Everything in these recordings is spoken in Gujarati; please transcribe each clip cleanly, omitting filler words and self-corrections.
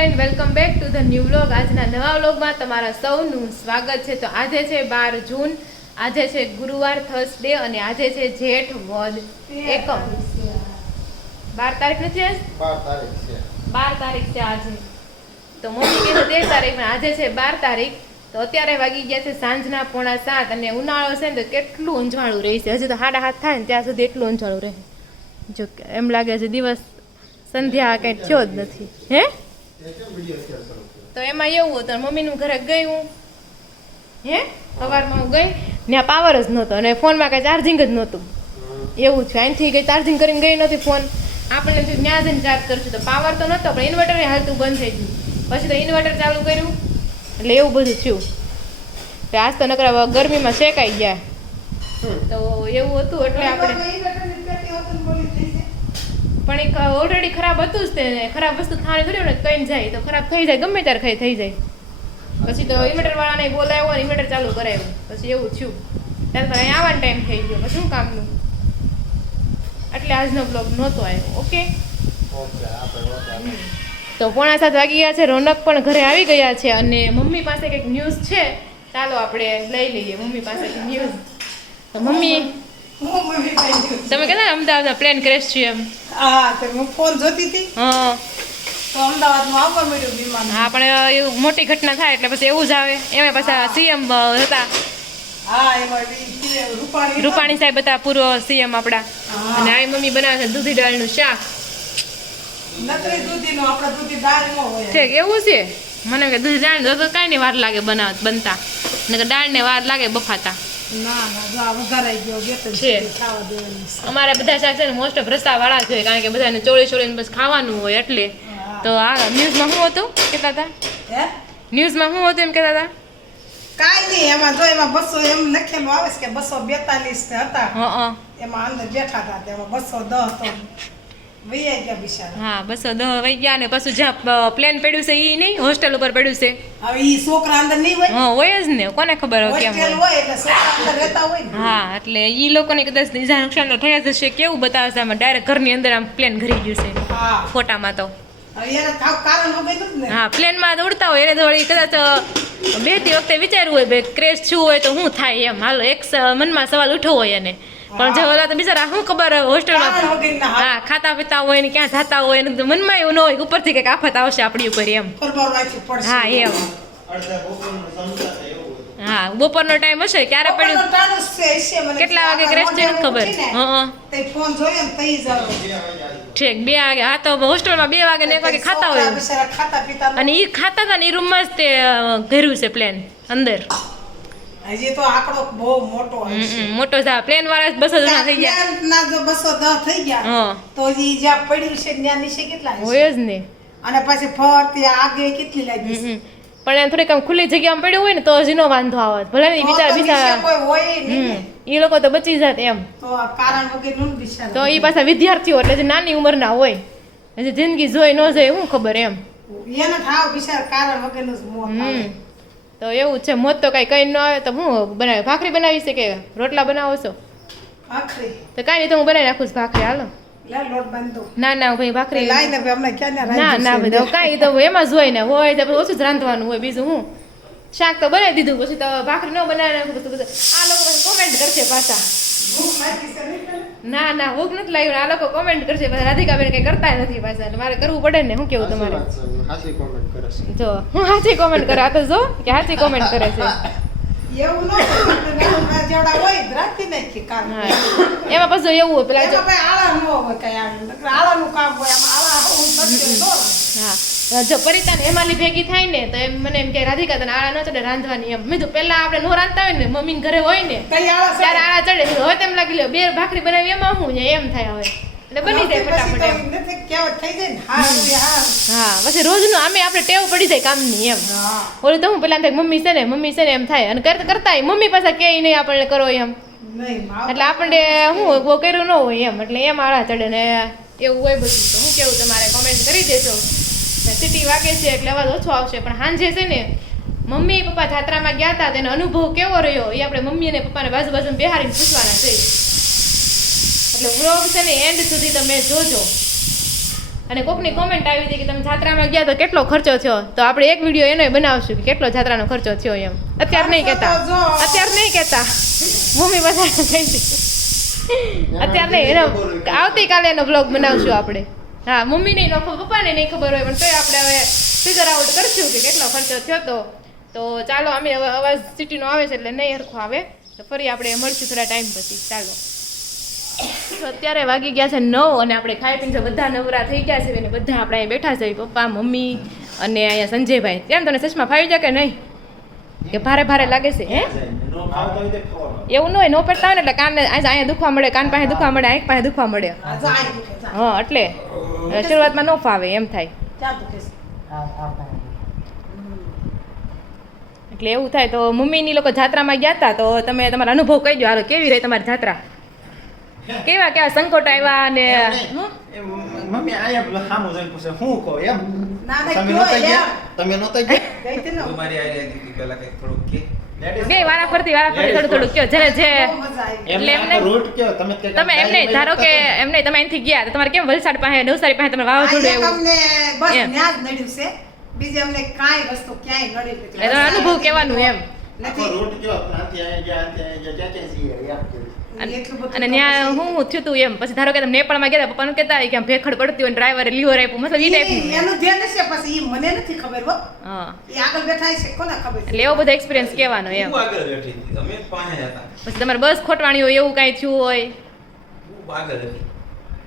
Friend, welcome back to the new vlog. આજના નવા વ્લોગમાં તમારા સૌનું સ્વાગત છે. તો આજે છે 12 જૂન, આજે છે ગુરુવાર થર્સડે અને આજે છે જેઠ વદ એકમ. 12 તારીખ નથી આજ? 12 તારીખ છે આજે. તો મમ્મી કીધું 13 તારીખ પણ આજે છે 12 તારીખ. તો અત્યારે વાગી ગયા છે સાંજના 6:45 અને ઉનાળો છે ને તો કેટલું અંજવાળું રહેશે. હજી તો 7:30 થાય ને ત્યાં સુધી એટલું અંજવાળું રહે. જો એમ લાગે છે દિવસ સંધ્યા કંઈ થયો જ નથી. હે તો એમાં એવું હતું, મમ્મીનું ઘરે ગઈ હું, સવારમાં હું ગઈ, ત્યાં પાવર જ નહોતો અને ફોનમાં કાંઈ ચાર્જિંગ જ નહોતું. એવું છે, અહીંથી ગઈ ચાર્જિંગ કરીને ગઈ નથી ફોન, આપણે ત્યાં જઈને ચાર્જ કરશું તો પાવર તો નહોતો પણ ઇન્વર્ટર હાલતું બંધ થઈ ગયું. પછી તો ઇન્વર્ટર ચાલુ કર્યું એટલે એવું બધું થયું. તો આજ તો નકરા ગરમીમાં શેકાઈ ગયા. તો એવું હતું એટલે આપણે પણ એક ઓલરેડી ખરાબ હતું જ તે, ખરાબ વસ્તુ થવાની થોડી ને કઈ જાય તો ખરાબ થઈ જાય, ગમે ત્યારે થઈ જાય. પછી તો ઇન્વર્ટર વાળાને બોલાવ્યો અને ઇન્વર્ટર ચાલુ કરાવ્યું. પછી એવું થયું ત્યારે તો અહીં આવવાનો ટાઈમ થઈ ગયો. પછી શું કામનું, એટલે આજનો બ્લોગ નહોતો આવ્યો. ઓકે, તો 6:45 વાગી ગયા છે. રોનક પણ ઘરે આવી ગયા છે અને મમ્મી પાસે કંઈક ન્યૂઝ છે. ચાલો આપણે લઈ લઈએ મમ્મી પાસેથી ન્યૂઝ. તો મમ્મી, તમે કહેતા અમદાવાદમાં પ્લેન ક્રેશ છે એમ? હા, હું ફોન જોતી હતી. હા, તો અમદાવાદમાં આવવા મળ્યું વિમાન. હા, પણ એવું મોટી ઘટના થાય એટલે પછી એવું જ આવે. એમાં પાછા સીએમ હતા. હા, એમાં રૂપાણી સાહેબ હતા, પૂર્વ સીએમ આપણા. અને આ મમ્મી બનાવે છે દૂધી દાળનું શાક. નકરી દૂધીનો, આપણા દૂધી દાળ નો હોય. ઠીક, એવું છે. મને કે દૂધી દાળ તો કાંઈ નહીં વાર લાગે બનતા, નકર દાળને વાર લાગે બફાતા. ના ના, વઘારાઈ ગયો છે. ખાવા દેવાનું. અમારે બધા શાક છે ને મોસ્ટ ઓફ રસ્તા વાળા છે, કારણ કે બધાને ચોળીને બસ ખાવાનું હોય એટલે. તો આ ન્યૂઝમાં શું હતું કહેતા હતા? ન્યૂઝમાં શું હતું એમ કહેતા હતા? કાંઈ નહીં, એમાં જો એમાં 200 એમ લખેલું આવે છે કે 242 હતા. એમાં અંદર બેઠા હતા, તેમાં 210 હતો. વૈયા ગયા બિચારા. હા, 210 વહી ગયા. ને પછી જ્યાં પ્લેન પડ્યું છે એ નહીં, હોસ્ટેલ ઉપર પડ્યું છે. હવે ઈ છોકરા અંદર નહીં હોય. હા, હોય જ ને, કોને ખબર હોય કેમ હોસ્ટેલ હોય એટલે છોકરા અંદર રહેતા હોય ને. હા, એટલે ઈ લોકોને કદાચ ઈજા નુકસાન તો થયા જ હશે. કેવું બતાવે છે આમાં, ડાયરેક્ટ ઘરની અંદર આમ પ્લેન ઘરી ગયું છે. હા, ફોટામાં તો એને કારણ વગર જ ને. હા, પ્લેનમાં તો ઉડતા હોય એટલે વળી કદાચ બેતી વખતે વિચારવું હોય ભાઈ ક્રેશ થયું હોય તો શું થાય એમ. હાલો, એક મનમાં સવાલ ઉઠો હોય એને. પણ જો ઓલા તો બિચારા શું ખબર હોસ્ટેલમાં હા ખાતા પીતા હોય ને ક્યાં જતા હોય ને મનમાં એવું ન હોય કે ઉપરથી કંઈક આફત આવશે આપણી ઉપર એમ. હા, એમ. હા, બપોરનો ટાઈમ હશે, ક્યારે પડ્યું, કેટલા વાગે ક્રેશ થયું ખબર. ઠીક, 2 વાગે. હા, તો હોસ્ટેલમાં 2 વાગે ને 1 વાગે ખાતા હોય અને એ ખાતા હતા ને એ રૂમમાં જ તે ઘર્યું છે પ્લેન અંદર. હજી તો આંકડો બહુ મોટો હશે. મોટો છે. પ્લેન વાળા 200 જણા થઈ ગયા. ના, જો 210 થઈ ગયા તો ઈ જ્યાં પડ્યું છે ત્યાં નીચે કેટલા હશે? હોય જ ને. અને પછી ફરતી આગે કેટલી લાગી છે. પણ એમ થોડીક આમ ખુલ્લી જગ્યામાં પડ્યું હોય ને તો હજી નો વાંધો આવે. ભલે ને બીજા કોઈ હોય નહીં. એ લોકો તો બચી જાત એમ. તો કારણ વગરનું બિચારા. તો એ પાછા વિદ્યાર્થીઓ એટલે જે નાની ઉંમરના હોય, હજી જિંદગી જોઈ ન જોઈ શું ખબર એમ. એને થાવ બિચારા કારણ વગરનું જ મોત આવે. તો એવું છે. મોત તો કઈ ન આવે તો હું બનાવે, ભાખરી બનાવી છે કે રોટલા બનાવો છો? ભાખરી તો કાંઈ નહીં, તો હું બનાવી નાખું છું ભાખરી. હાલો, લોટ બાંધો. ના ના ભાઈ, ભાખરી લાઈને અમને ક્યાં ના ભાઈ, કાંઈ તો એમાં જ હોય ને, હોય તો ઓછું જ રાંધવાનું હોય. બીજું હું શાક તો બનાવી દીધું, પછી તો ભાખરી ન બનાવી નાખું. બધું આ લોકો પછી કોમેન્ટ કરશે પાછા. ના ના, ભૂખ નથી લાગ્યું. આ લોકો કોમેન્ટ કરશે રાધિકાબેન કઈ કરતા નથી પાછા. મારે કરવું પડે ને. શું કેવું તમારે? જો હું સાચી કોમેન્ટ કરે. આ તો જો કે સાચી કોમેન્ટ કરે છે. એવું ન જેવડા હોય રાખી નાખી કામ. એમાં પાછું એવું હોય પેલા આળા ન હોય કઈ આળાનું કામ હોય. હા, જો પરિતા ને હેમાલી ભેગી થાય ને તો એમ મને એમ કે રાધિકા તને આળા ન ચડે રાંધવાની એમ. મેં તો પેલા આપણે નો રાંધતા હોય ને, મમ્મી ઘરે હોય ને ત્યારે આળા ચડે. હવે તેમ લાગી લે 2 ભાખરી બનાવી એમાં હું એમ થાય હવે એટલે બની જાય ફટાફટ એમ. હા, પછી રોજનું આમે આપણે ટેવ પડી જાય કામની એમ. ઓલું તો હું પેલા મમ્મી છે ને એમ થાય અને કરતા મમ્મી પાછા કે નહીં આપણને કરો એમ. એટલે આપણને હું બહુ કર્યું ન હોય એમ, એટલે એમ આળા ચડે ને એવું હોય બધું. તો હું કેવું તમારે કોમેન્ટ કરી દેજો. સિટી વાગે છે એટલે અવાજ ઓછો આવશે, પણ સાંજે છે ને મમ્મી પપ્પા જાત્રામાં ગયા હતા તેનો અનુભવ કેવો રહ્યો એ આપણે મમ્મી અને પપ્પાને બાજુ બેહારીને પૂછવાના છે. એટલે વ્લોગ છે ને એન્ડ સુધી તમે જોજો. અને કોકની કોમેન્ટ આવી હતી કે તમે જાત્રામાં ગયા તો કેટલો ખર્ચો થયો, તો આપણે એક વિડીયો એનો બનાવશું કે કેટલો જાત્રાનો ખર્ચો થયો એમ. અત્યારે નહીં કહેતા, અત્યારે નહીં કહેતા, મમ્મી બધા કહી હતી અત્યારે નહીં, એનો આવતીકાલે એનો બ્લોગ બનાવશું આપણે. હા, મમ્મી નહીં ખબર, પપ્પાને નહીં ખબર હોય, પણ તોય આપણે હવે ફિગર આઉટ કરશું કે કેટલો ખર્ચો થયો. તો ચાલો, અમે હવે અવાજ સિટીનો આવે છે એટલે નહીં હરખો આવે, તો ફરી આપણે મળશું થોડા ટાઈમ પછી. ચાલો, તો અત્યારે વાગી ગયા છે 9 અને આપણે ખાઈ પીને બધા નવરા થઈ ગયા છે અને બધા આપણે અહીં બેઠા છે, પપ્પા, મમ્મી અને અહીંયા સંજયભાઈ. કેમ તને ચશ્મા ફાવી જાય કે નહીં, કે ભારે ભારે લાગે છે? હે, એવું ન હોય, નો પડતા હોય ને એટલે કાન અહીંયા દુખવા મળે, કાન પાસે દુખવા મળે, આંખ પાસે દુખવા મળે. હા, એટલે શરૂઆતમાં ન ફાવે એમ થાય, એટલે એવું થાય. તો મમ્મીની લોકો જાત્રામાં ગયા હતા, તો તમે તમારો અનુભવ કહી દો. હાલો, કેવી રહી તમારી જાત્રા? કેવા સંકોટ આવ્યા? અને મમ્મી આયા સામું જોઈને પૂછે શું કહો એમ? ના તમે નહોતા ગયા? ગઈ હતી ને તમારી આઈડિયા દીધી પેલા કંઈક થોડુંક કે બે વારા ફરતી થોડું કયો જ્યારે જે બહુ મજા આવી. એટલે એમને રૂટ કયો તમે કે તમે એમ નહીં ધારો કે એમ નહીં, તમે અહીંથી ગયા તો તમારે કેમ વલસાડ પાસે નવસારી પાસે તમે વાવાઝોડું અહીંયા એવું અમને બસ ન્યા જ નડ્યું છે, બીજી અમને કાંઈ વસ્તુ ક્યાંય નડી નથી. એટલે તમારો અનુભવ કહેવાનું એમ. નથી. રૂટ કયો ત્યાંથી આયા ગયા ક્યાં છીએ એમ કીધું. એટલું બધું અને ત્યાં હું થયું તું એમ. પછી ધારો કે તમે નેપાળમાં ગયા પપ્પાનું કહેતા હોય કે આમ ભેખડ પડતી હોય, ડ્રાઈવરે લીવર આપ્યું, મતલબ એ ટાઈપનું. એનું ધ્યાન હશે, પછી ઈ મને નથી ખબર હો. હા, ઈ આગળ બેઠા છે, કોને ખબર છે? એટલે એવો બધો એક્સપિરિયન્સ કહેવાનો એમ. હું આગળ બેઠી હતી, તમે પાસે હતા. પછી તમારે બસ ખોટવાણી હોય એવું કાંઈ થયું હોય, હું આગળ હતી.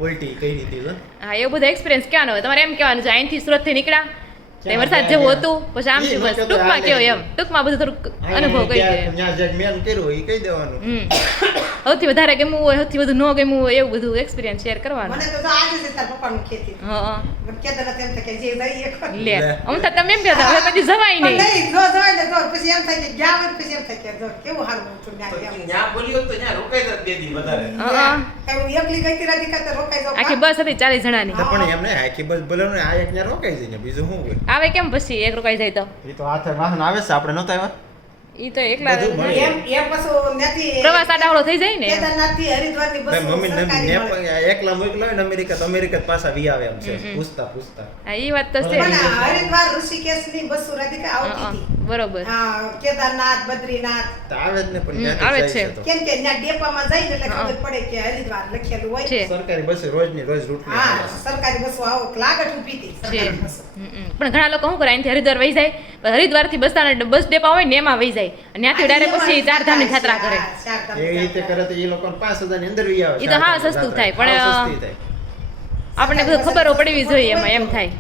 ઉલટી કઈ રીતે હા, એવું બધો એક્સપિરિયન્સ કહેવાનો હોય. તમારે એમ કહેવાનું છે અહીંથી સુરતથી નીકળ્યા, તે વરસાદ જેવું હતું, પછી આમ થયું, બસ ટૂંકમાં કહો એમ. ટૂંકમાં બધું થોડુંક અનુભવ કહી દે. ત્યાં જે મેન કર્યું એ કહી દેવાનું. સૌથી વધારે ગમવું હોય, સૌથી વધુ ન ગમવું હોય, એવું બધું એક્સપિરિયન્સ શેર કરવાનું. મને તો જો આજે જ તારા પપ્પાનું ખેતી. હા, કેદારનાથ એમ થાય કે જે જઈએ ખરું. લે આમ તો તમે એમ કહેતા હવે પછી જવાય પણ નહીં. નહીં, જો જવાય ને જો પછી એમ થાય કે ગયા હોય પછી એમ થાય કે જો કેવું સારું હતું ન્યા એમ. ત્યાં બોલ્યો તો ત્યાં રોકાઈ જાત બે દી વધારે. હા, એવું એકલી ગઈ હતી રાધિકા તો રોકાઈ જાવ. આખી બસ હતી 40 જણાની. તો પણ એમ નહીં આખી બસ બોલે ને આ એક ત્યાં રોકાઈ જઈને બીજું શું હોય? આવે કેમ પછી એક રોકાઈ જાય તો? એ તો હાથે વાહન આવે છે, આપણે નહોતા આવ્યા. ઈ તો એકલા બધું મળે. એમ એમ પાછું ત્યાંથી પ્રવાસ આડાવડો થઈ જાય ને. કેદારનાથથી હરિદ્વારની બસ મમ્મી સરકારી મળે. એકલા મોકલો હોય ને અમેરિકા તો અમેરિકા જ પાછા વી આવે એમ છે પૂછતા હા, ઈ વાત તો છે. પણ હરિદ્વાર ઋષિકેશની બસો રાધિકા આવતી હતી. બરોબર. હા, કેદારનાથ, બદ્રીનાથ. તો આવે જ ને પણ આવે ત્યાંથી છે. જાય છે તો. કેમ કે ત્યાં ડેપામાં જાય ને એટલે ખબર પડે કે હરિદ્વાર લખેલું હોય. છે. સરકારી બસ રોજની રોજ રૂટ હા, સરકારી બસો આવો લાગત ઊભી હતી છે. સરકારી બસો. પણ ઘણા લોકો શું કરે અહીંથી હરિદ્વાર વહી જાય, હરિદ્વાર થી બસ ડેપા હોય ને એમાં વહી જાય અને ત્યાંથી ડાયરેક્ટ પછી ચારધામની યાત્રા કરે. હા, ચારધામની એ રીતે યાત્રા. કરે તો એ લોકોને 5000 ની અંદર વી આવે. ઈ તો હા સસ્તું થાય, પણ હા, સસ્તી થાય. આપણને બધું ખબર પડવી જોઈએ એમાં, એમ થાય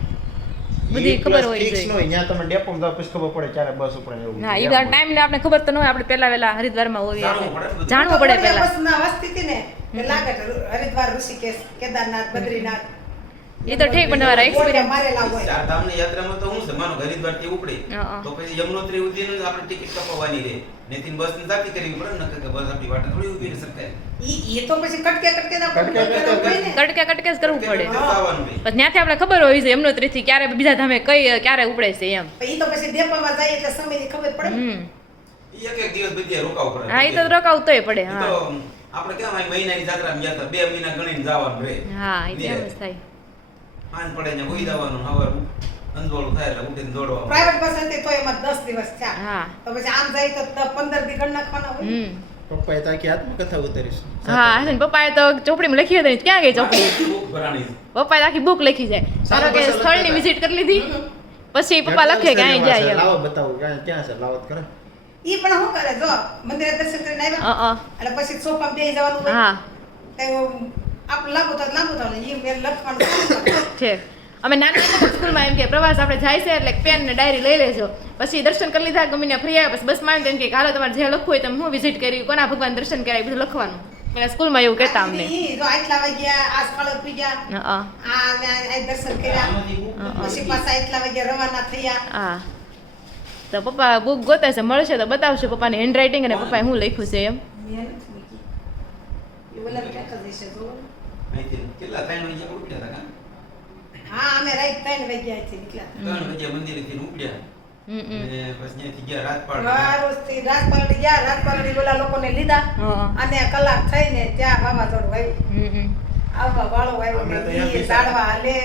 બધી ઈ ખબર plus હોવી fix ન જોઈએ. હોય. ત્યાં તમે ડેપોમાં જાઓ પછી ખબર પડે ક્યારે બસ ઉપર ને એવું. હા, ઈ વાર ટાઈમ ને આપણે ખબર તો ન હોય, આપણે પહેલા વેલા હરિદ્વારમાં હોઈએ જાણવું એટલે પડે બધું. જાણવું પડે તો પહેલા. બસમાં વસ્તી હતી ને એટલે લાગત હરિદ્વાર, ઋષિકેશ, કેદારનાથ, બદ્રીનાથ. ઈ તો ઠીક, પણ તમારા ગોળિયા experience. મારેલા હોય. ચારધામની યાત્રામાં તો હું છે, માનો હરિદ્વાર થી ઉપડી હા. તો પછી યમનોત્રી ઉદ્યાન આપણે ટિકિટ કપાવવાની રહે. નીતિન બસ ને જાતી કરવી પડે ને, કે બસ આપણી વાટે થોડી ઊભી રહે સરકારી. ઈ તો પછી કટકે કટકે ના કટકે કટકે હોય ને. કટકે કટકે જ કરવું પડે. જવાનું રહે. પછી ત્યાંથી આપણે ખબર હોવી જોઈએ યમનોત્રી થી ક્યારે બીજા ધામે ક્યારે ઉપડે છે એમ. ઈ તો પછી ડેપામાં જાય એટલે સમયની ખબર પડે ને. ઈ એક એક દિવસ બધે રોકાવું પડે. હા, ઈ તો રોકાવું તોય પડે. ઈ તો હા, આપણે કેમ આ મહિનાની જાત્રામાં ગયા હતા, 2 મહિના ગણીને જવાનું રહે. હા, ઈ તો એમ જ થાય. આન પડે ને કોઈ જવાનું, હવે અંજોળું થાય એટલે ઉઠીને દોડવાનું. પ્રાઇવેટ બસ હતી તો એમાં 10 દિવસ થયા. હા. તો પછી આમ જાય તો 15 દી ગણ નાખવાના હોય. પપ્પાએ તો આખી આત્મકથા ઉતારીશ. હા, હશે ને પપ્પાએ તો ચોપડીમાં લખી હતી, ક્યાં ગઈ ચોપડી? બુક ભરાણી છે. પપ્પાએ તો આખી બુક લખી જાય. ધારો કે બસો સ્થળની લખતા વિઝિટ કરી લીધી, પછી પપ્પા લખે કે અહીં જાય એમ. લાવો બતાવો ક્યાં છે લાવો તો કરે. ઈ પણ શું કરે જો મંદિરે દર્શન કરીને આવ્યા એટલે પછી સોફામાં બેસી જવાનું હોય. હા, તો આપણે લાંબુ થાય ને ઈ મેં લખવાનું છે. અમે નાના સ્કૂલમાં એમ કે પ્રવાસ આપણે જાય છે એટલે પેન ને ડાયરી લઈ લેજો. પછી દર્શન કરી લીધા, ગમીને ફ્રી આવ્યા, પછી બસમાં આવીને એમ કે હાલો તમારે જે લખવું હોય તમે હું વિઝિટ કરી, કોના ભગવાન દર્શન કર્યા, બધું લખવાનું. પેલા સ્કૂલમાં એવું કહેતા અમને. ઈ જો આટલા વાગ્યા આ સ્થળે પૂગ્યા, હા, આ ને આ દર્શન કર્યા, આમાંથી book પછી પાછા એટલા વાગ્યા રવાના થયા. હા. તો પપ્પા બુક ગોતે છે, મળશે તો બતાવશે પપ્પાની હેન્ડરાઇટિંગ અને પપ્પાએ શું લખ્યું છે એમ. મેં નથી મૂકી. ઈ ઓલા ક્યાં કરી છે જો. અહીંથી કેટલા 3 વાગ્યા ઉઠ્યા હતા કાં? હા, અમે રાત 3 વાગ્યા અહીંથી નીકળ્યા. 3 વાગ્યા મંદિરેથી ઉઠ્યા. હમ. અને પછી ત્યાંથી ગયા રાજપાળ. વારોસથી રાજપાલડી ગયા, રાજપાલડી ઓલા લોકોને લીધા હા. અને કલાક થઈને ત્યાં વાવાઝોડું આવ્યું. હમ. આવવા વાળો આવ્યો અમે તો ને અહીંયા ઈ બેસા. ઝાડવા હાલે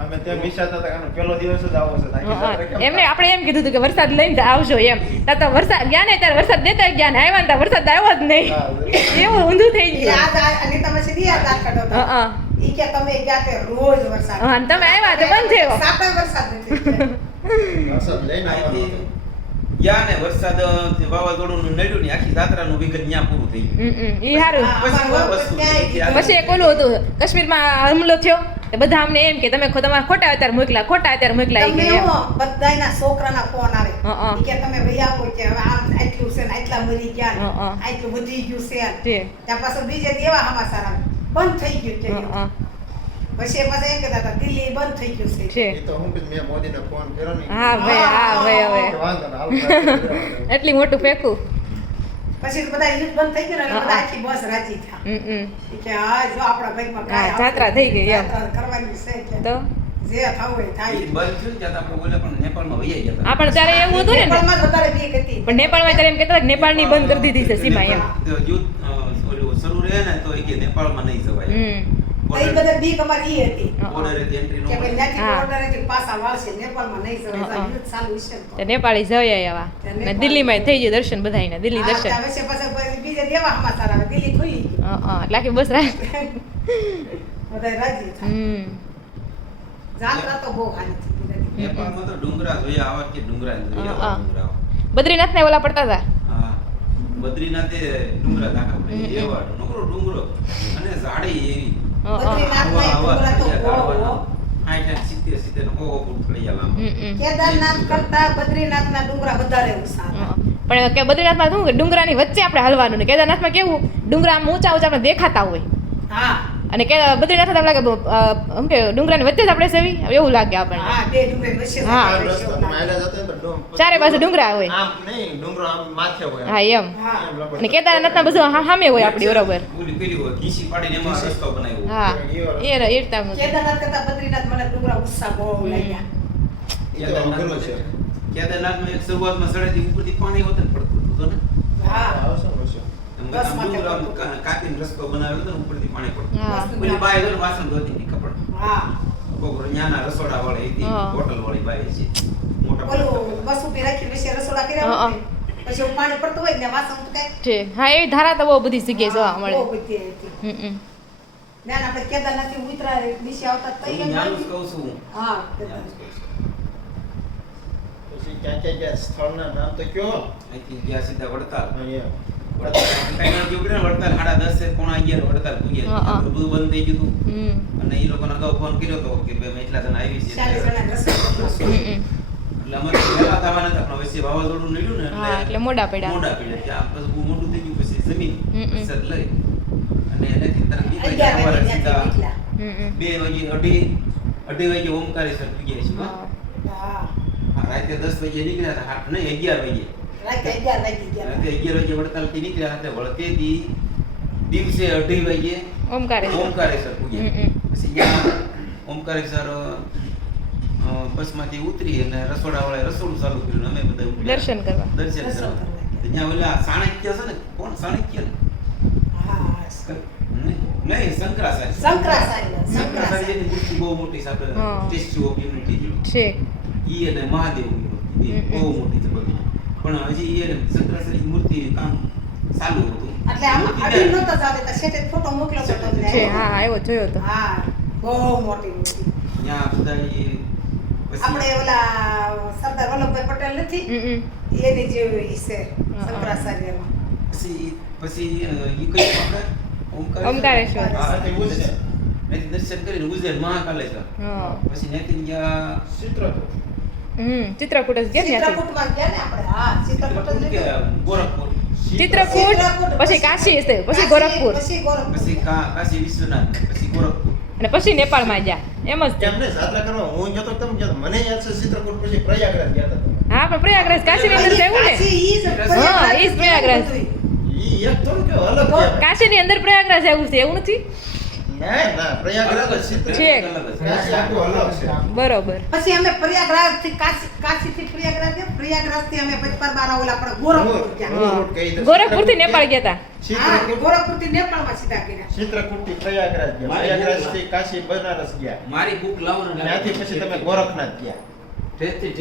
અમે ત્યાં વિચારતા હતા કે આનો પહેલો દિવસ જ આવો છે આખી જાત્રા કેમ એમને આપણે એમ કીધું હતું કે વરસાદ લઈને આવજો એમ ત્યાં તો વરસાદ ગયા ને ત્યારે વરસાદ દેતા ગયા ને આવ્યા ને ત્યાં વરસાદ આવ્યો જ નહીં એવું ઊંધું થઈ ગયું યાદ અને તમે સીધી યાદ કાઢો તો હા ઈ કે તમે ગયા તે રોજ વરસાદ હા અને તમે આવ્યા તો બંધ થયો સાપે વરસાદ નથી વરસાદ લઈને આવવાનો. ગયા ને વરસાદ વાવાઝોડું નડ્યું ને આખી જાત્રાનું વિગત ત્યાં પૂરું થઈ ગયું ઈ સારું પછી કોઈ વસ્તુ નથી. પછી એક ઓલું હતું કાશ્મીરમાં હુમલો થયો તો બધા અમને એમ કે તમે તમારા ખોટા અત્યારે મોકલા ઈ તમને કે એમ. હું બધાયના છોકરાના ફોન આવે હા. ઈ કે તમે ભાઈ આવો કે હવે આમ આટલું છે ને આટલા મરી ગયા ને, હા. આટલું વધી ગયું છે છે. ત્યાં પાછું બીજે દેવા સમાચાર આવે બંધ થઈ ગયું કે પછી પાછા એમ કહેતા હતા દિલ્હી બંધ થઈ ગયું છે છે એ તો હું બી મેં મોદીને ફોન કર્યો ને હા ભાઈ હવે વાંધો ને હાલ રાત્રે એટલી મોટું ફેંકું પછી તો બધા યુદ્ધ બંધ થઈ ગયું ને એટલે બધા આખી બસ રાજી થયા હમ. ઈ કે હા જો આપણા ભાગમાં હા, કાંઈ જાત્રા થઈ ગઈ એમ. જાત્રા કરવાની છે કે તો જે થવું હોય થાય એ બંધ થયું ને ત્યાં તો આપણે ઓલે પણ નેપાળમાં વહી ગયા હતા. આ પણ ત્યારે એવું હતું ને નેપાળમાં જ વધારે બીક હતી પણ નેપાળમાં ત્યારે એમ કહેતા હતા કે નેપાળની બંધ કરી દીધી છે સીમા એમ તો યુદ્ધ ઓલું શરૂ રહે ને તો એ કે નેપાળમાં નહીં જવાય. હમ તો ઈ બધા બીક અમારી ઈ હતી બોર્ડરેથી એન્ટ્રી ન કે ભાઈ મળે. ત્યાંથી હા. બોર્ડરેથી પાછા વાળશે નેપાળમાં નહીં જવાય હા. યુદ્ધ ચાલુ છે ને તો. તો નેપાળી જઈ આવ્યા ને દિલ્હીમાં થઈ ગયું દર્શન બધાયના દિલ્હી હા, દર્શન ત્યાં પછી બીજે દેવા સમાચાર આવે દિલ્હી ખુલી ગયું એટલે આખી બસ રાખ બધા રાજી થાય હમ જાત્રા તો બહુ હારી થઈ ગઈ હતી. નેપાળમાં તો ડુંગરા જોઈએ આવા કે ડુંગરા જોઈએ આવા ડુંગરા. બદ્રીનાથ ને ઓલા પડતા હતા હા બદ્રીનાથે ડુંગરા દાખલ પડી એવા ડુંગરો અને ઝાડી એવી બદ્રીનાથમાં એક ડુંગરા તો બહુ બહુ. 60-70 નો ફૂટ થઈ ગયા લાંબા. કેદારનાથ કરતા બદ્રીનાથના ડુંગરા વધારે ઊંચા હતા. પણ કે બદ્રીનાથમાં શું કે ડુંગરાની વચ્ચે આપણે હલવાનું ને કેદારનાથમાં કેવું ડુંગરા આમ ઊંચા ઊંચા આપણે દેખાતા હોય હા અને કે બદ્રીનાથ એમ લાગે એમ કે ડુંગરાની વચ્ચે જ આપણે સેવી એવું લાગે આપણને હા બે ડુંગર વચ્ચે હા. આ રસ્તામાં હાલ્યા જતા ને તો ચારે બાજુ ડુંગરા હોય આમ નહીં ડુંગરો આમ માથે હોય હા એમ હા એમ લપટ. અને કેદારનાથમાં બધું સામે હોય આપણી બરોબર ઓલી પેલી હોય ઘીસી પાડીને એમાં રસ્તો બનાવ્યો. હા એ રીતના કેદારનાથ કરતા બદ્રીનાથ મને ડુંગરા ઊંચા બહુ લાગ્યા એ તો અઘરું છે. કેદારનાથમાં એક શરૂઆતમાં સડેથી ઉપરથી પાણી હોતન પડતું હતું ને. હા આવશે આવશે. એમ બસ આમ માટે ડુંગર આમ પડતું. કાપીને રસ્તો બનાવ્યો હતો ને ઉપરથી પાણી પડતું. હા ઓલી બાઈ હતો ને વાસણ ધોતી હતી કપડ. હા બપોરે ન્યાના રસોડા વાળી હતી હા. હોટલ વાળી બાઈ છે. મોટા ઓલું બસ ઉભી રાખી પછી રસોડા કર્યા હા, હોય ને. પછી એવું પાણી પડતું હોય ને વાસણ ઉટકાય છે હા એવી ધારા તો બહુ બધી જગ્યાએ જોવા મળે બહુ બધી હતી હમ ના આપણે કેદારનાથથી ઉતરા નીચે આવતા હું તૈયાર ન્યાનું જ નથી. કહું છું. હા ન્યાનું જ કહું છું. પછી ક્યાં ક્યાં ગયા સ્થળના નામ તો કયો અહીંથી ગયા સીધા વડતાલ. અહીંયા કઈ ના ગયું કે ને વડતાલ 10:30 પોણા 11 વડતાલ પૂગ્યા. હા, હા. બધું બંધ થઈ ગયું હતું. હમ અને એ લોકોને અગાઉ ફોન કર્યો હતો કે ભાઈ અમે એટલા જણા આવી છીએ 40 જણા રસોઈ એટલે અમારે વહેલા થવાના હતા પણ વચ્ચે વાવાઝોડું નડ્યું ને હા એટલે મોડા પડ્યા મોડા પડ્યા ત્યાં પછી બહુ મોટું થઈ ગયું પછી જમીન વરસાદ લઈ અને એનાથી તરફ નીકળી 11 સવારે વાગે સીધા ત્યાંથી નીકળ્યા. 2 વાગે અઢી વાગે ઓમકારેશ્વર પૂગ્યા છીએ હા હા, રાતે 10 વાગે નીકળ્યા હતા હા, નહીં 11 વાગે રાતે 11 વાગી ગયા રાતે 11 વાગે વડતાલથી નીકળ્યા એટલે વળતેથી દિવસે 2:30 વાગે ઓમકારેશ્વર ઓમકારેશ્વર પૂગ્યા પછી ત્યાં ઓમકારેશ્વર બસમાંથી ઉતરી અને રસોડાવાળાએ રસોડું ચાલુ કર્યું અને અમે બધા ઉપડ્યા. દર્શન કરવા દર્શન દર્શન કરવા કરવા. ત્યાં ઓલા ચાણક્ય છે ને કોણ ચાણક્ય ને હા નહીં શંકરાચાર્ય શંકરાચાર્ય શંકરાચાર્યની મૂર્તિ બહુ મોટી છે આપણે હા. સ્ટેચ્યુ ઓફ યુનિટી જેવું છે ઈ અને મહાદેવની મૂર્તિ એ બહુ મોટી છે બધી પણ હજી ઈ અને શંકરાચાર્યની મૂર્તિ કામ ચાલુ હતું એટલે આમ મૂર્તિ અડી ત્યાં- નહોતા જાવ દેતા શેઠે ફોટો મોકલ્યો હતો તમને. છે હા હા એવો જોયો તો હા બહુ મોટી મૂર્તિ ત્યાં બધા ઈ પછી આપણે ઓલા સરદાર વલ્લભભાઈ પટેલ નથી એની જેવી ઈ છે શંકરાચાર્યમાં પછી ઈ કઈ આપણે ઓમકારેશ્વર. હા, સાથે ઉજ્જૈન. ત્યાંથી દર્શન કરીને ઉજ્જૈન મહાકાલેશ્વર હા પછી ત્યાંથી ગયા ચિત્રકૂટ. ચિત્રકૂટ જ ગયા ત્યાંથી ચિત્રકૂટમાં ગયા ને આપણે હા ચિત્રકૂટ જ કે લીધું. ગોરખપુર ચિત્રકૂટ પછી કાશી હશે પછી ગોરખપુર પછી ગોરખપુર પછી કાશી વિશ્વનાથ પછી ગોરખપુર અને પછી નેપાળમાં ગયા એમ જ કેમ નહીં જાત્રા કરવા હું જતો તમે જતો મને યાદ છે ચિત્રકૂટ પછી પ્રયાગરાજ ગયા હતા તમે. હા પણ પ્રયાગરાજ કાશીની અંદર છે એવું ને કાશી ઈ જ હા, ઈ જ પ્રયાગરાજ. ઈ એક થોડું કે અલગ કહેવાય. કાશીની અંદર પ્રયાગરાજ એવું છે એવું નથી ના પ્રયાગરાજ જ ચિત્ર છે. કાશી આખું અલગ છે. બરોબર. પછી અમે પ્રયાગરાજ થી કાશી થી પ્રયાગરાજ થી અમે પછી પરબારા ઓલા આપણે ગોરખપુર ગયા ગોરખપુર કહી તો ગોરખપુર થી નેપાળ ગયા હતા. હા, ગોરખપુર થી નેપાળમાં સીધા ગયા ચિત્રકૂટ થી પ્રયાગરાજ ગયા, પ્રયાગરાજ થી કાશી બનારસ ગયા, મારી ભૂખ લાવો ને ત્યાંથી પછી તમે ગોરખનાથ ગયા,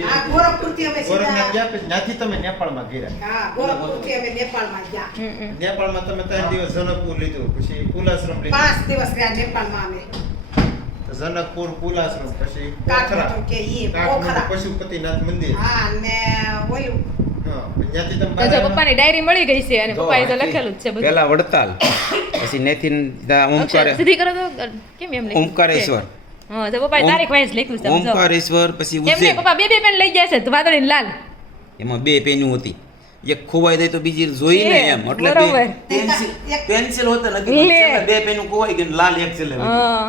હા ગોરખપુર થી અમે ગોરખનાથ સીધા ગયા પછી ત્યાંથી તમે નેપાળમાં ગયા. હા ગોરખપુર થી અમે નેપાળમાં ગયા નેપાળમાં તમે 3 દિવસ જનકપુર લીધું, પછી પુલાશ્રમ લીધું, 5 દિવસ રહ્યા નેપાળમાં અમે જનકપુર પુલાશ્રમ, પછી કાઠમંડુ કે ઈ કાઠમંડુ પોખરા પશુપતિનાથ મંદિર. હા ને ઓલું હા, ત્યાંથી તમે તો જો પપ્પાની ડાયરી મળી ગઈ છે અને જો પપ્પાએ તો અહીંથી લખેલું જ છે બધું. પહેલા વડતાલ, પછી નેથિન ઓમકાર સીધી કરો તો કેમ એમ લખ્યું? ઓમકારેશ્વર, હા તો પપ્પાએ તારીખ વાઇઝ લખ્યું છે સમજો. ઓમકારેશ્વર, પછી એમ નહીં ઉજ્જૈન. પપ્પા બે પેન લઈ ગયા છે વાદળી ને લાલ. એમાં 2 પેનું હતી, એક ખોવાઈ જાય તો બીજી જોઈ ને એમ, એટલે બરોબર. પેન્સિલ હોતા નથી, લે. છેલ્લે 2 પેનું ખોવાઈ ગયું, લાલ એક છેલ્લે વળી. હા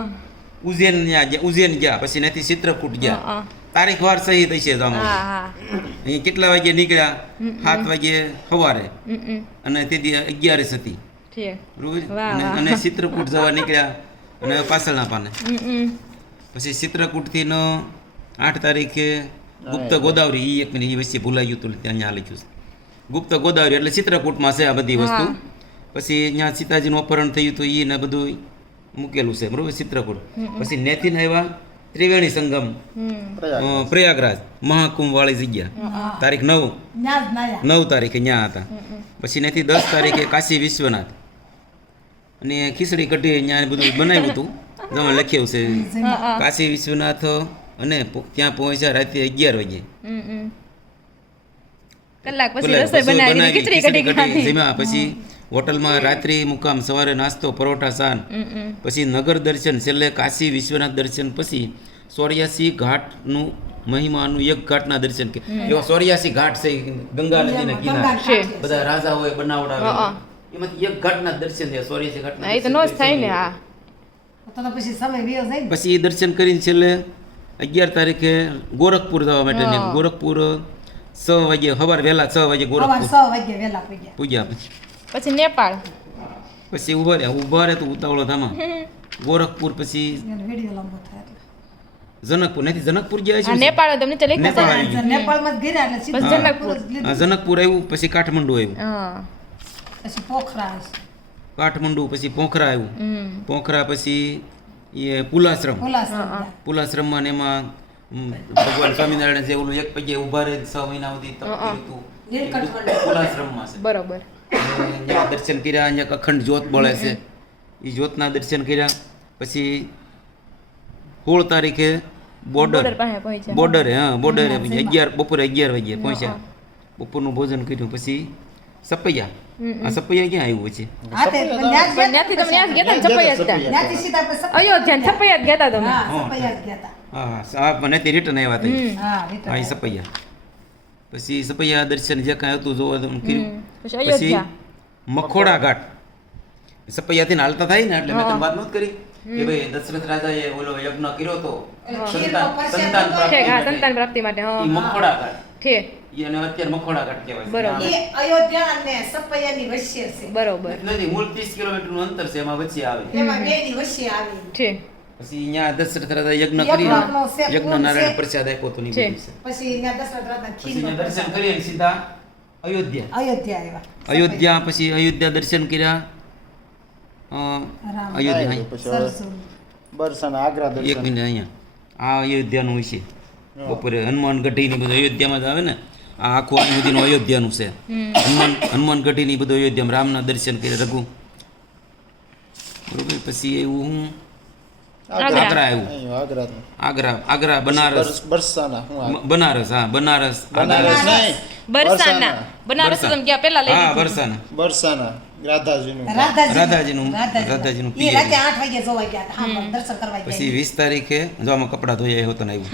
ઉજ્જૈન ગયા, પછી ત્યાંથી ચિત્રકૂટ ગયા. હા. તારીખ વાર સહી થઈ છે તો હા હા. અહીં કેટલા વાગે નીકળ્યા? 7 વાગે સવારે, હમ. અને તેથી 11 હતી. ઠીક. બરોબર? વાહ, વાહ. અને ચિત્રકૂટ જવા નીકળ્યા, અને પાછળના પાને હમ. પછી ચિત્રકૂટથી 8 તારીખે ગુપ્ત ગોદાવરી, ઈ એક મિનિટ, ઈ વચ્ચે ભૂલાઈ ગયું હતું, ત્યાં અહીંયા લખ્યું છે ગુપ્ત ગોદાવરી, એટલે ચિત્રકૂટમાં છે આ બધી વસ્તુ. હા. પછી ત્યાં સીતાજીનું અપહરણ થયું હતું, ઈ ને બધું મૂકેલું છે, બરોબર, ચિત્રકૂટ. પછી નેથીન આવ્યા ત્રિવેણી સંગમ, પ્રયાગરાજ, મહાકુંભ વાળી જગ્યા, તારીખ 9 ન્યા જ નાયા 9 તારીખે ત્યાં હતા. પછી ત્યાંથી 10 તારીખે કાશી વિશ્વનાથ, અને ખીચડી કઢી ત્યાં બધું બનાવ્યું હતું, જેમાં લખ્યું છે કાશી વિશ્વનાથ, અને ત્યાં પહોંચ્યા રાતે 11 વાગે. કલાક પછી પેલા રસોઈ રસોઈ બનાવી ખીચડી કઢી ખાધી. જેમાં પછી હોટલમાં રાત્રિ મુકામ, સવારે નાસ્તો, પરોઠા, સાન, પછી નગર દર્શન, છેલ્લે કાશી વિશ્વનાથ દર્શન, પછી 84 ઘાટનું મહિમાનું એક ઘાટના દર્શન. એવા 84 ઘાટ છે ગંગા નદીના કિનારે, છે. બધા રાજાઓએ બનાવડાવે, હા. એમાંથી એક ઘાટના દર્શન છે, 84 ઘાટના હા, એ તો નો જ થાય ને. હા તો પછી સમય વ્યો જાય ને પછી એ દર્શન કરીને છેલ્લે 11 તારીખે ગોરખપુર જવા માટે હા. ગોરખપુર 6 વાગે, સવારે વહેલા 6 વાગે સવાર ગોરખપુર 6 વાગે વેલા પૂગ્યા પૂજ્યા. પછી નેપાળ. પછી ઉભા રહે તો ઉતાવળો ધામા ગોરખપુર, પછી એનો વિડિયો લાંબો થાય એટલે જનકપુર, નથી જનકપુર ગયા હા છે, નેપાળ તમને ચલે નેપાળ આવી ગયું. નેપાળમાં જ ગયા એટલે સીધું બસ જનકપુર જ લીધું. જનકપુર આવ્યું, પછી કાઠમંડુ આવ્યું, હા. પછી પોખરા છે કાઠમંડુ, પછી પોખરા આવ્યું, હમ. પોખરા પછી એ પુલાશ્રમ, ઉલ્લાસનગર. પુલાશ્રમમાં ને એમાં ભગવાન સ્વામિનારાયણ જે ઓલું એક પગે ઊભા રહે 6 મહિના સુધી તપ કર્યું હતું, નીલકંઠ એ પુલાશ્રમમાં છે. બરોબર. અને અહીંયા દર્શન કર્યા, અહીંયા અખંડ જ્યોત બળે છે, એ જ્યોતના દર્શન કર્યા. પછી 16 તારીખે બોર્ડર પાસે પહોંચ્યા. બોર્ડરે, હા બોર્ડરે, પછી 11 બપોરે 11 વાગ્યે પહોંચ્યા, બપોરનું ભોજન કર્યું. પછી સપૈયા, આ સપૈયા ક્યાં આવ્યું પછી? હા તે પણ ન્યા જ પણ ત્યાંથી તમે ત્યાં જ ગયા હતા ને છપૈયા જ હતા. ત્યાંથી સીધા પછી અયોધ્યા ને છપૈયા જ ગયા હતા તમે. હા સપૈયા જ ગયા હતા. હા મને તે રિટર્ન આવ્યા હતા. હમ. હા હા એ સપૈયા. પછી સપૈયા દર્શન જે કાંઈ હતું જોવા કર્યું. પછી પછી અયોધ્યા. મખોડા ઘાટ, સપૈયાથી ને હાલતા થાય ને, એટલે મેં તને વાત નહોતી કરી કે ભાઈ દશરથ રાજાએ ઓલો યજ્ઞ કર્યો તો ખીરનો સંતાન ઠીક, હા પ્રાપ્તિ સંતાન પ્રાપ્તિ માટે. હા ઈ મખોડા ઘાટ, ઠીક. ઈ અને અત્યારે મખોડા ઘાટ કહેવાય છે. બરોબર. એ અયોધ્યા અને સપૈયાની વચ્ચે છે બરોબર. નથી, મૂળ 30 કિલોમીટરનું અંતર છે, એમાં વચ્ચે આવે. એમાં બેની વચ્ચે આવી ઠીક. પછી અહીંયા દશરથ રાજા યજ્ઞ યજ્ઞનો કરીને છે, યજ્ઞ પૂર્ણ નારાયણ છે. પ્રસાદ આપ્યો તો ની છે. બધું છે. પછી ત્યાં દશરથ રાજા પછી ખીરનો અહીંયા દર્શન પ્રસાદ. કરીને સીધા અયોધ્યા. અયોધ્યા આવ્યા અયોધ્યા, પછી અયોધ્યા દર્શન કર્યા. રામ. અયોધ્યા પછી સરસુ. બરસાના આગ્રા એક દર્શન. મિનિટ, અહીંયા આ અયોધ્યાનું હોય છે. બપોરે હનુમાન ગઢી ની બધું અયોધ્યામાં જ આવે ને, આ આખું આ સુધીનું અયોધ્યાનું છે. હનુમાન ગઢી ની બધું અયોધ્યામાં રામના દર્શન કર્યા, રઘુ. બરોબર. પછી એવું હું આગ્રા આવ્યું. અહીં આગ્રા, બનારસ, બરસાના હું આ બનારસ, હા બનારસ, બનારસ નહીં, બરસાના. બનારસ તમે ગયા પેલા લઈ હા લીધું. બરસાના, બરસાના રાધાજીનું રાધાજીનું રાધાજીનું પિયર. એ રાતે 8 વાગે જોવા ગયા હતા. હા દર્શન કરવા ગયા પછી 20 તારીખે જો આમાં કપડાં ધોયા હોતો ને આવ્યું,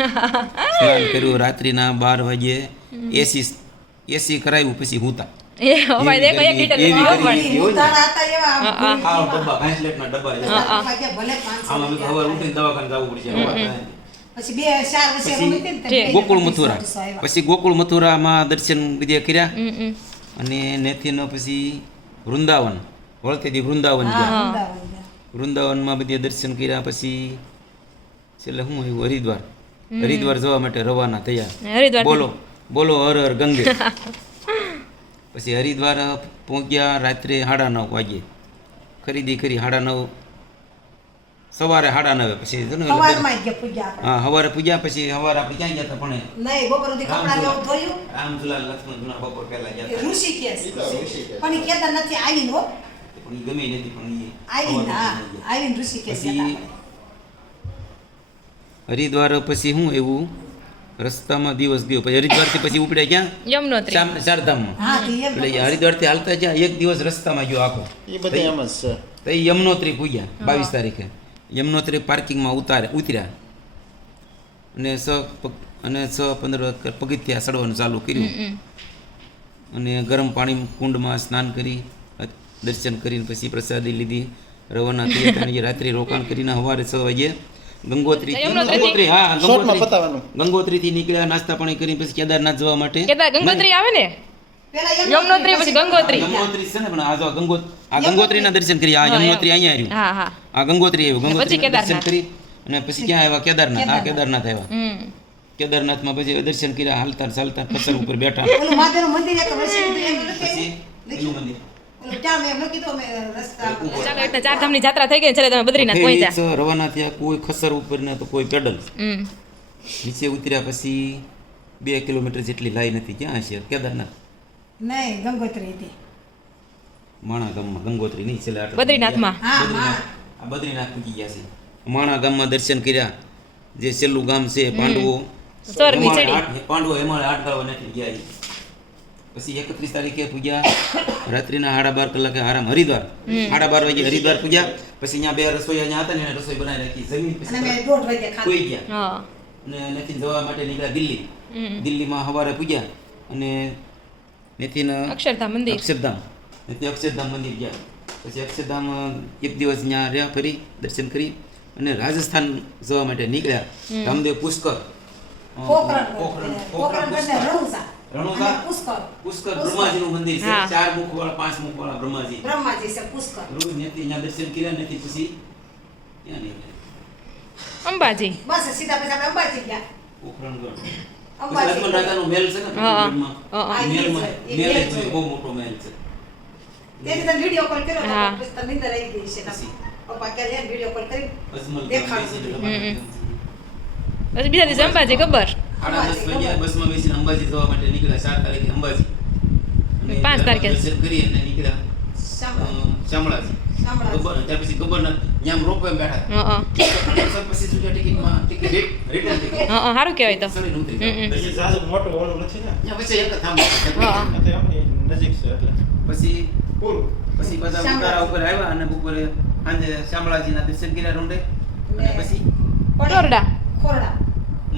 સ્નાન કર્યું, રાત્રિના 12 વાગ્યે એસી કરાવ્યું, પછી હુતા. એ ભાઈ દેખો એક લીટર એવી દૂધ કરી. પણ. ઉતારા હતા એવા આ ડબ્બા, ઘાસલેટના ડબ્બા છે. રાત વાગે ભલે 500 આમાં મેં સવારે ઉઠીને દવાખાને જવું પડશે. પછી 2-4 વર્ષે પછી રૂમ હતી ને ઠીક. ગોકુળ મથુરા, પછી ગોકુળ મથુરામાં દર્શન જે કર્યા, હમ. અને નેથીનો પછી વૃંદાવન, વળતેથી વૃંદાવન ગયા. વૃંદાવનમાં બધે દર્શન કર્યા પછી છેલ્લે શું આવ્યું હરિદ્વાર. હરિદ્વાર જવા માટે રવાના થયા. હરિદ્વાર બોલો બોલો હર હર ગંગે. પછી હરિદ્વાર પહોંચ્યા રાત્રે 9:30 વાગે. ખરીદી કરી 9:30 સવારે 9:30 પછી જો ને ઓલા સવારમાં ગયા પૂજા આપણે. હા સવારે પૂજ્યા પછી સવારે આપણે ક્યાં ગયા હતા પણ નહીં બપોર સુધી કપડાં લેવું ધોયું રામઝુલા લક્ષ્મણ જુના બપોર પહેલા ગયા એ હતા. ઋષિકેશ ઋષિકેશ. પણ એ કેદારનાથથી આવીને હો પણ ઈ ગમે નથી પણ ઈ આવીને હા સવારમાં ગયા. આવીને ઋષિકેશ પછી ગયા આપણે. હરિદ્વાર પછી શું એવું રસ્તામાં દિવસ ગયો પછી હરિદ્વારથી પછી ઉપડ્યા ક્યાં યમનોત્રી ચારધામમાં. હા તે એમ એટલે હરિદ્વારથી હાલતા જ્યાં એક દિવસ રસ્તામાં ગયો આખો. એ બધે એમ જ છે. તો એ યમનોત્રી પૂજ્યા 22 તારીખે. યમનોત્રી પાર્કિંગમાં ઉતર્યા અને 6-15 પગથિયા ચડવાનું ચાલુ કર્યું. અને ગરમ પાણી કુંડમાં સ્નાન કરી દર્શન કરીને પછી પ્રસાદી લીધી. રવાના થઈ અને રાત્રે રોકાણ કરીને સવારે 6 વાગે ગંગોત્રી હા શોર્ટમાં પતાવવાનું. ગંગોત્રીથી નીકળ્યા નાસ્તા પાણી કરીને પછી કેદારનાથ જવા માટે. ગંગોત્રી આવે ને પેલા યમનોત્રી પછી ગંગોત્રી. ગંગોત્રી છે ને પણ આ જો આ ગંગોત્રીના દર્શન કરી. આ યમનોત્રી અહીંયા આવ્યું. હા હા આ ગંગોત્રી આવ્યું. પછી ગંગોત્રી દર્શન કેદારનાથ. કરી અને પછી ક્યાં આવ્યા કેદારનાથ. આ કેદારનાથ આવ્યા. હમ કેદારનાથમાં પછી દર્શન કર્યા હાલતા ચાલતા પથ્થર ઉપર બેઠા. ઓલું મહાદેવનું મંદિર એક વર્ષે કીધું એમ નતું પછી કીધું? એનું મંદિર ઓલું ત્યાં મેં એમ કીધું અમે રસ્તા ચાલો એટલે ચારધામની જાત્રા થઈ ગઈ છેલ્લે તમે બદ્રીનાથ પહોંચ્યા. ફેરી રવાના થયા. કોઈ ખસર ઉપર ને તો કોઈ પેડલ. હમ નીચે ઉતર્યા પછી 2 કિલોમીટર જેટલી લાઈન હતી. ક્યાં હશે કેદારનાથ? નહીં ગંગોત્રી હતી માણા ગામમાં. ગંગોત્રી નહીં છેલ્લે આટલું. બદ્રીનાથમાં. હા, બદ્રીનાથ. આ બદ્રીનાથ પૂજી ગયા છે. માણા ગામમાં દર્શન કર્યા. જે છેલ્લું ગામ છે પાંડવો. સ્વર્ગની ચડી. પાંડવો એમાં 8 ગાળવા નાખી ગયા છે. પછી 31 તારીખે પૂજ્યા. રાત્રિના 12:30 કલાકે આરામ. હરિદ્વાર 12:30 વાગે હરિદ્વાર પૂજ્યા. પછી અહીંયા 2 રસોઈ અહીંયા હતા ને એને રસોઈ બનાવી રાખી. જમીન અને મેં પછી 1:30 વાગે ખાધું. કોઈ ગયા હા અને ત્યાંથી જવા માટે નીકળ્યા દિલ્હી. હમ. દિલ્હીમાં સવારે પૂજ્યા અને ત્યાંથી અક્ષરધામ મંદિર. અક્ષરધામ. ત્યાંથી અક્ષરધામ મંદિર ગયા. પછી અક્ષરધામ એક દિવસ ત્યાં રહ્યા ફરી દર્શન કરી અને રાજસ્થાન જવા માટે નીકળ્યા. રામદેવ પુષ્કર પોખરણ કરીને રણુજા. રણુજા? અને પુષ્કર. પુષ્કર બ્રહ્માજીનું મંદિર છે. હા. 4 મુખવાળા 5 મુખવાળા બ્રહ્માજી. બ્રહ્માજી છે પુષ્કર. રોજ ત્યાંથી ત્યાં દર્શન કર્યા. ત્યાંથી પછી ક્યાં નીકળ્યા? અંબાજી. બસ સીધા પછી આપણે અંબાજી ગયા પોખરણગઢ. પછી અંબાજી. લક્ષ્મણ રાજાનો મહેલ છે ને હા. પોખરણગઢમાં. હા. મહેલમાં એ મહેલ મહેલ છે, છે. બહુ મોટો મહેલ છે. તેથી તને વિડીયો કોલ કર્યો હા. તો પછી તને નીંદર આવી ગઈ છે પછી. પપ્પા કહે છે વિડીયો કોલ કરી અજમલ દેખાડું. પછી બીજા દિવસે અંબાજી ગબ્બર. 10:30 વાગ્યા બસમાં બેસીને અંબાજી જવા માટે નીકળ્યા. 4 તારીખે અંબાજી. અને 5 તારીખે. દર્શન કરી અને નીકળ્યા શામળાજી. શામળાજી. ગબ્બર. ત્યાર પછી ગબ્બરના ન્યામ રોપવે બેઠા. હા પછી સુધી ટિકિટમાં ટિકિટ રિટર્ન ટિકિટ હા સારું કહેવાય તો. સરીને ઉતરી હમ, હમ. ગયા. પછી જાજુ મોટું ઓલું નથી ને. ત્યાં પછી એક જ થાંભલો. હા. આ તો એમ નજીક છે એટલે. પછી પૂરું. પછી બધા ઉતારા ઉપર આવ્યા અને બપોરે સાંજે શામળાજીના દર્શન કર્યા રૂંઢે. અને પછી ટોરડા. ખોરડા.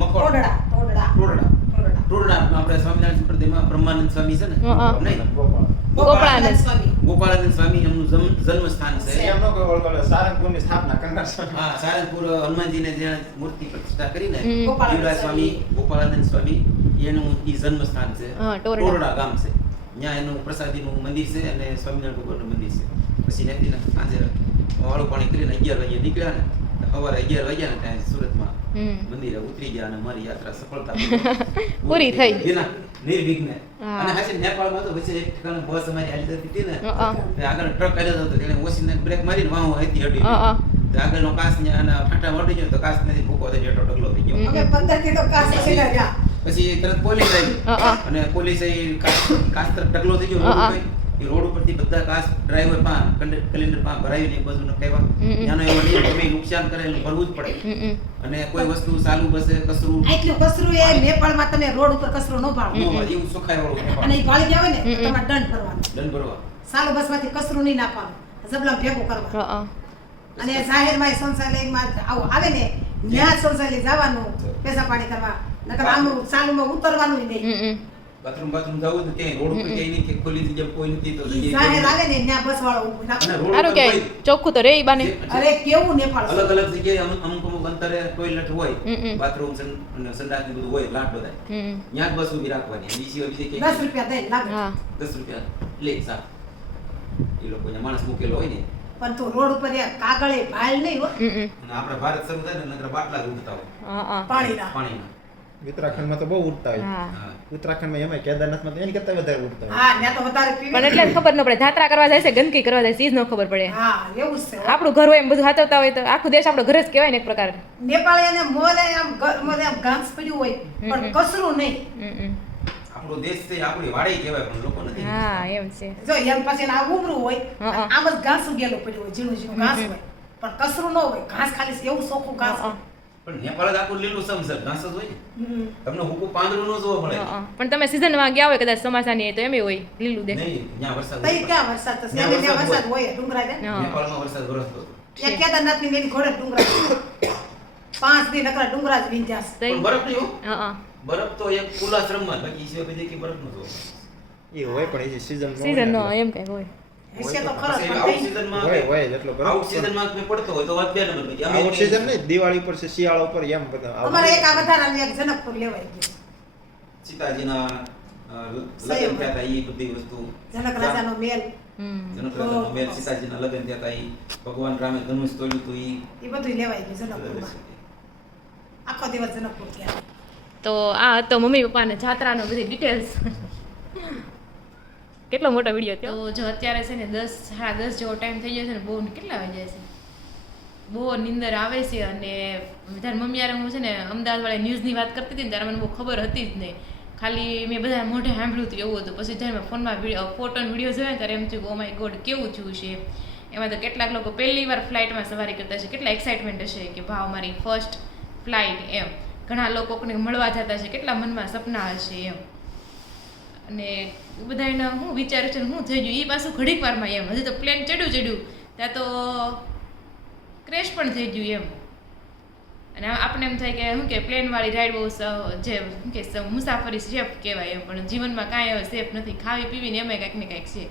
મકોડ. ટોરડા. ટોરડા. ટોરડા. ટોરડા. ટોરડા આપણે સ્વામિનારાયણ સંપ્રદાયમાં બ્રહ્માનંદ સ્વામી છે ને હા. નહીં ગોપાલ. ગોપાળાનંદ. સ્વામી. ગોપાળાનંદ સ્વામી એમનું જન્મ સ્થાન છે. એમ નો કોઈ ઓળખો સારંગપુરની સ્થાપના કરનાર છે. હા, સારંગપુર હનુમાનજીને જ્યાં મૂર્તિ પ્રતિષ્ઠા કરીને હમ. ગોપાળાનંદ યુવરાજ સ્વામી ગોપાળાનંદ સ્વામી એનું ઈ જન્મ સ્થાન છે. હા, ટોરડા. ટોરડા ગામ છે. ત્યાં એનું પ્રસાદીનું મંદિર છે અને સ્વામિનારાયણ ભગવાનનું મંદિર છે. પછી ત્યાંથી ને સાંજે વાળું પાણી કરીને 11 વાગે નીકળ્યા ને સવારે 11 વાગ્યા ને ત્યાં સુરતમાં હમ. મંદિરે ઉતરી ગયા અને અમારી યાત્રા સફળતા પૂરી થઈ. વિના નિર્વિઘ્ને. હા. અને હાચે નેપાળમાં તો વચ્ચે એક ઠેકાણે બસ અમારી હાલી જતી હતી ને હા. તે આગળ ટ્રક આવ્યો હતો તેને ઓસીને બ્રેક મારીને વાહો હતી હટી. હા. તો આગળનો કાચ ને આના ફાટા વળી ગયો તો કાચ નથી ભૂકો થઈ જેટલો ઢગલો થઈ ગયો. અમે 15 થી તો કાસ સીધા ગયા. પછી તરત પોલીસ આવી હા. અને પોલીસે કાચ તરફ ઢગલો થઈ ગયો રોડ હા. ઉપર. એ રોડ ઉપરથી બધા કાચ ડ્રાઈવર કેલેન્ડર કરાવીને એક બાજુ નખાવ્યા. હમ. ત્યાંનો એવો નિયમ કે ભાઈ નુકસાન કરે એટલે ભરવું જ પડે. હમ. અને કોઈ વસ્તુ ચાલુ બસે કસરું આટલું કચરું એ નેપાળમાં તમે રોડ ઉપર કચરો ન ન ભાળો હોય એવું સુખાયવાળું અને નેપાળ. એ ગાળી ગયા હોય ને તો હમ. તમારે દંડ ભરવાનો. દંડ ભરવા. સાલું બસમાંથી કચરું નહીં નાખવાનું જબલામાં ભેગું કરવા હા. અને જાહેરમાં શૌચાલયમાં આવે ને ત્યાં શૌચાલય જવાનું પેશા પાણી કરવા નકર આમ સાલુમાં ઉતરવાનું નહીં હમ. બાથરૂમ જવું ને ત્યાં રોડ ઉપર ક્યાંય નહીં કે ખુલ્લી જગ્યા કોઈ નથી તો ઈ જગ્યાએ જાહેર આવે ને ત્યાં બસ વાળો ઊભું અને રાખે. રોડ સારું ઉપર કહેવાય. કોઈ- ચોખ્ખું તો રે ઈ બાને. અરે કેવું નેપાળ છે. અલગ અલગ જગ્યાએ અમુક અંતરે ટોયલેટ હોય હમ. બાથરૂમ અને સંડાસ ને બધું હોય લાટ બધા હમ. ત્યાં જ બસ ઊભી રાખવાની બીજી બીજી 10 ક્યાંય રૂપિયા દઈને લાગે. હા. 10 રૂપિયા લે સાહેબ એ લોકો અહીંયા માણસ મૂકેલો હોય ને પણ તું રોડ ઉપર એ કાગળે ભાલ નહીં હો હમ અને આપણે ભારત શરૂ થાય ને નકર બાટલા જ ઉડતા હોય હા પાણીના. પાણીના. ઉત્તરાખંડમાં તો બહુ ઉડતા હોય હા ઉત્તરાખંડમાં એમાં કેદારનાથમાં તો એની કરતા વધારે ઉડતા હોય હા ત્યાં તો વધારે પીવે. પણ એટલે જ ખબર ન પડે જાત્રા કરવા જાય છે ગંદકી કરવા જાય છે ઈ જ ન ખબર પડે હા એવું જ છે હો. આપણું ઘર હોય એમ બધું હાચવતા હોય તો આખું દેશ આપણો ઘર જ કહેવાય ને એક પ્રકાર નેપાળી અને મોલે આમ ઘાસ પડ્યું હોય પણ કચરું નહીં. આપણો દેશ છે આપણી વાડી કહેવાય પણ લોકો નથી હા એમ છે જો એમ પછી આ ઉમરું હોય હા. આમ જ ઘાસ ઉગેલું પડ્યું હોય ઝીણું ઝીણું ઘાસ હોય પણ કચરું ન હોય ઘાસ ખાલી એવું ચોખ્ખું ઘાસ હોય. પણ નેપાળ જ આખું લીલું સમસર ઘાસ જ હોય ને. હમ. તમને હુકું પાંદડું ન જોવા મળે પણ તમે સિઝનમાં ગયા હોય કદાચ ચોમાસાની તો એમ હોય લીલું દેખાય નહીં ત્યાં વરસાદ તઈ હોય. ક્યાં વરસાદ થશે? ત્યાં એમ ત્યાં વરસાદ વરસાદ હોય ડુંગરા છે હા. નેપાળમાં વરસાદ વરસતો હતો. ત્યાં કેદારનાથની મેરી ઘોડે ડુંગરા છે. 5 દી નકરા ડુંગરા જ વીંધ્યા છે. તઈ પણ બરફ નહીં હો. હા બરફ તો એક કુલાશ્રમમાં બાકી સિવાય બીજે કે બરફ નતો એ હોય પણ એ સીઝન સીઝન નો એમ કઈ હોય હશે તો ખરો પછી પણ આઉટ તઈ- સીઝનમાં હોય જેટલો બરફ આઉટ સીઝનમાં તમે પડતો હોય તો વાત બે નંબર પછી અમે આઉટ સીઝન નહીં દિવાળી ઉપર છે શિયાળા ઉપર એમ બધા અમારે એક આ વધારાનું એક જનકપુર લેવાઈ ગયું. સીતાજીના સંયમ. લગ્ન થયા હતા એ બધી વસ્તુ જનક રાજાનો મેલ જનક રાજાનો મેલ સીતાજીના લગ્ન થયા હતા એ ભગવાન રામે ધનુષ તોડ્યું હતું એ બધું લેવાઈ ગયું જનકપુરમાં. આખો દિવસ જનકપુર ત્યાં. તો આ હતો મમ્મી પપ્પાને જાત્રાનો બધી ડિટેલ્સ કેટલો મોટો વિડીયો થયો તો જો અત્યારે છે ને 10:30 જેવો ટાઈમ થઈ ગયો છે ને બહુ કેટલા વાગ્યા છે બહુ નીંદર આવે છે અને જ્યારે મમ્મી યારે હું છે ને અમદાવાદવાળા ન્યૂઝની વાત કરતી હતી ને ત્યારે મને બહુ ખબર હતી જ નહીં ખાલી મેં બધા મોઢે સાંભળ્યું હતું એવું હતું પછી જ્યારે મેં ફોનમાં ફોટો અને વિડીયો જોયા ને ત્યારે એમ થયું કે ઓ માય ગોડ કેવું થયું છે એમાં તો કેટલાક લોકો પહેલી વાર ફ્લાઇટમાં સવારી કરતા છે કેટલા એક્સાઇટમેન્ટ હશે કે ભાવ મારી ફર્સ્ટ ફ્લાઇટ એમ ઘણા લોકોને મળવા જતા છે કેટલા મનમાં સપના હશે એમ અને બધા એના હું વિચારું છે શું થઈ ગયું એ પાછું ઘડીક વારમાં એમ હજી તો પ્લેન ચડ્યું ત્યાં તો ક્રેશ પણ થઈ ગયું એમ અને આપણે એમ થાય કે શું કે પ્લેનવાળી રાઈડ બહુ જે શું કે મુસાફરી સેફ કહેવાય એમ પણ જીવનમાં કાંઈ હવે સેફ નથી ખાવી પીવીને એમાં કાંઈક ને કાંઈક છે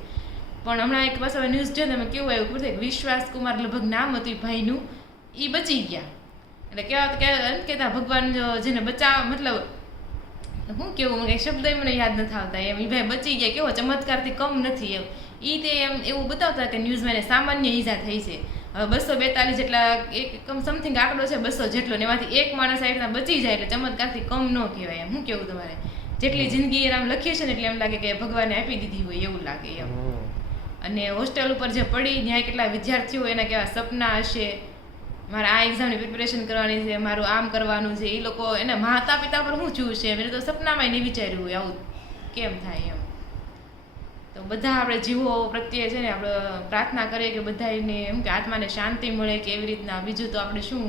પણ હમણાં એક પાછો ન્યૂઝ જોઈને તમે કેવું આવ્યું ખબર છે વિશ્વાસ કુમાર લગભગ નામ હતું એ ભાઈનું એ બચી ગયા એટલે કહેતા ભગવાન જેને બચાવ મતલબ શું કેવું કંઈ શબ્દ મને યાદ નથી આવતા એમ એ ભાઈ બચી ગયા કેવો ચમત્કારથી કમ નથી એમ એ તે એમ એવું બતાવતા કે ન્યૂઝમાં એને સામાન્ય ઈજા થઈ છે હવે 242 જેટલા એક કમ સમથિંગ આંકડો છે 200 જેટલો ને એમાંથી એક માણસ આ રીતના બચી જાય એટલે ચમત્કારથી કમ ન કહેવાય એમ શું કેવું તમારે જેટલી જિંદગી એમ લખીએ છે ને એટલે એમ લાગે કે ભગવાને આપી દીધી હોય એવું લાગે એમ અને હોસ્ટેલ ઉપર જે પડી ત્યાં કેટલા વિદ્યાર્થીઓ એના કેવા સપના હશે મારે આ એક્ઝામની પ્રિપેરેશન કરવાની છે મારું આમ કરવાનું છે એ લોકો એના માતા પિતા પર શું થયું છે મેં તો સપનામાં નહીં વિચાર્યું હોય આવું કેમ થાય એમ તો બધા આપણે જીવો પ્રત્યે છે ને આપણે પ્રાર્થના કરીએ કે બધાને એમ કે આત્માને શાંતિ મળે કે એવી રીતના બીજું તો આપણે શું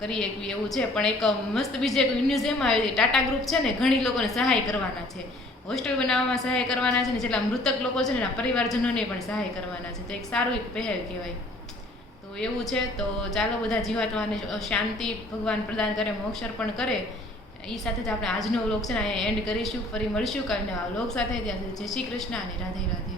કરીએ કે એવું છે પણ એક મસ્ત બીજી એક ન્યૂઝ એમાં આવી ટાટા ગ્રુપ છે ને ઘણી લોકોને સહાય કરવાના છે હોસ્ટેલ બનાવવામાં સહાય કરવાના છે ને જેટલા મૃતક લોકો છે ને એના પરિવારજનોને પણ સહાય કરવાના છે તો એક સારું એક પહેલ કહેવાય તો એવું છે તો ચાલો બધા જીવાત્માને શાંતિ ભગવાન પ્રદાન કરે મોક્ષ અર્પણ કરે એ સાથે જ આપણે આજનો વ્લોગ છે ને અહીંયા એન્ડ કરીશું ફરી મળીશું કાલના વ્લોગ સાથે ત્યાં સુધી જય શ્રી કૃષ્ણ અને રાધે રાધે